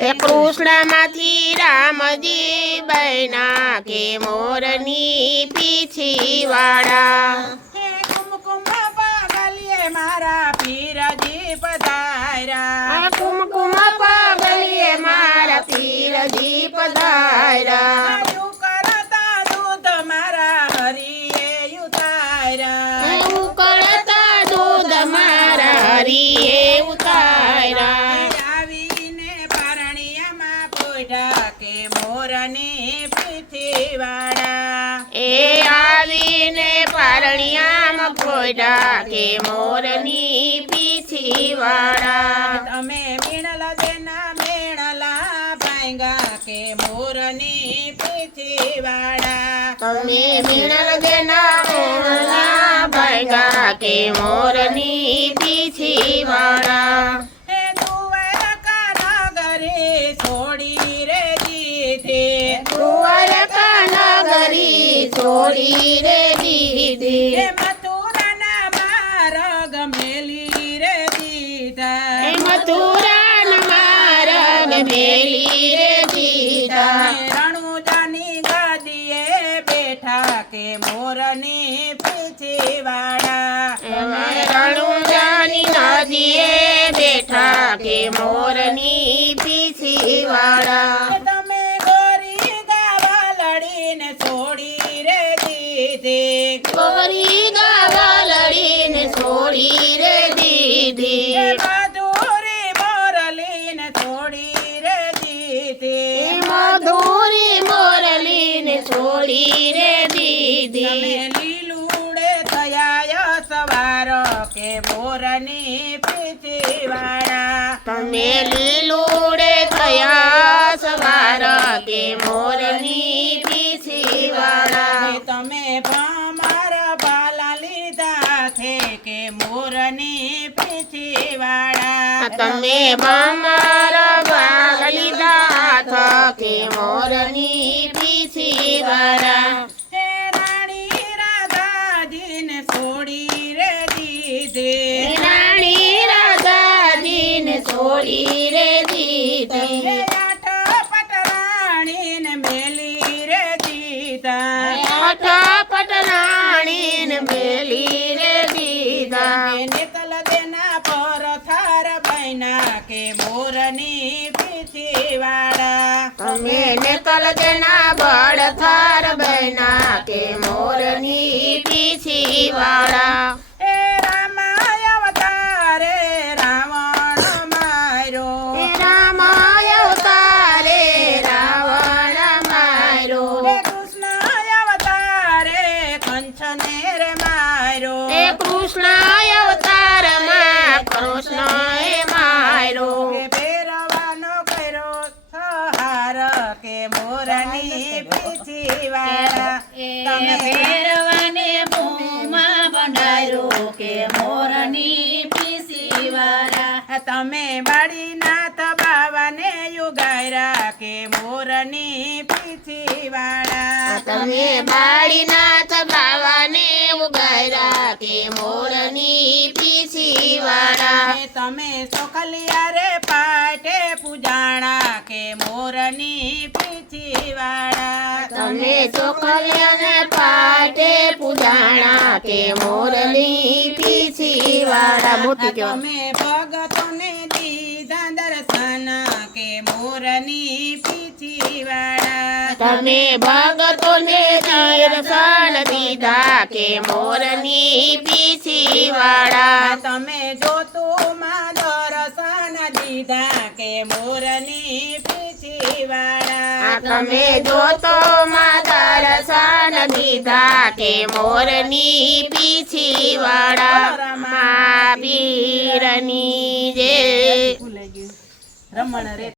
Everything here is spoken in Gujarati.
એ કૃષ્ણમાંથી રામજી બન્યા કે મોરની પીછીવાળા કુમકુમ પાગલીએ મારા પીરજી પધાર્યા કુમકુમ પાગલીએ મારા પીરજી પધાર્યા કરતા દૂધ મારા હરિએ ઉતાર્યા ઉકળતા દૂધ મારા હરિએ ઉતાર્યા આવીને પરણિયામાં પોઢા કે મોરની પીઠીવાળા એ આવીને પરણિયામાં પોઢા કે મોરની પીછીવાળા તમે મીણલ દેના મેણલા ભાંગા કે મોરની પીઠીવાળા તમે મીણલ દેના મેણલા ભાંગા કે મોરની પીછીવાળા હે દ્વારકા નગરી છોડી રે દીધી દ્વારકા નગરી છોડી રે દીધી હે મથુરાના માર્ગ મેલી રે દીધા મથુરાન માર્ગ મેલી રે દીધા રણુજાની ગાદીએ બેઠા કે મોરની પીછીવાળા રણુજાની નદીએ બેઠા કે મોરની પીછીવાળા તમે ગોરી ગાવા લડીને છોડી રે દીધી ગોરી ગાવા લડીને છોડી રે દીધી મધુરી મોરલીને છોડી રે દીધી મધુરી મોરલીને છોડી રે દીધી તમે લીલુડે થયા સવાર કે મોરની પીછીવાળા તમે લીલુડે થયા સવાર કે મોરની પીછીવાળા તમે મારા બાલા લીધા છે કે મોરની પીછીવાળા તમે મારા ભાગ લીધા કે મોરની પીછીવાળા હે રાણી રાધાજીને છોડી રે દીધી રાણી રાધાજીને છોડી રે દીધી હે આઠપટ રાણીને મેલી રે દીધા અઠપટ રાણીને મેલી રે દીધા નેતલ દેના પર થાર બૈના કે મોરની પીછીવાળા તમે નેતલ દેના બળ થાર બન્યા કે મોરની પીછીવાળા હે રામાય અવતારે રાવણ માર્યો રામાય અવતારે રાવણ માર્યો હે કૃષ્ણ અવતારે કંચને રે માર્યો હે કૃષ્ણ અવતારમાં કૃષ્ણએ માર્યો હે ભેરવાનો કર્યો સહાર કે મોરની પીછીવાળા તમે ભેરવાને મોંમાં બંધાયો કે મોરની પીસીવાળા તમે બાળીનાથ બાવાને યુગાયરા કે મોરની પીછીવાળા તમે બાળીનાથ બાવાને ઉગાર્યા કે મોરની પીછીવાળા તમે સોખલિયા રે પાટે પૂજાણા કે મોરની પીછીવાળા તમે ચોખલિયાને પાટે પૂજાણા કે મોરની પીછીવાળા મોટી કહેવાય તમે ભગતોને દીધા દર્શન કે મોરની પીછીવાળા તમે ભગતોને દર્શન દીધા કે મોરની પીછીવાળા તમે જોતુમાં દર્શન દીધા કે મોરની પીછીવાળા તમે જોતો માં દર્શન દીધા કે મોરની પીછીવાળા મહાવીરની જે રમણ રે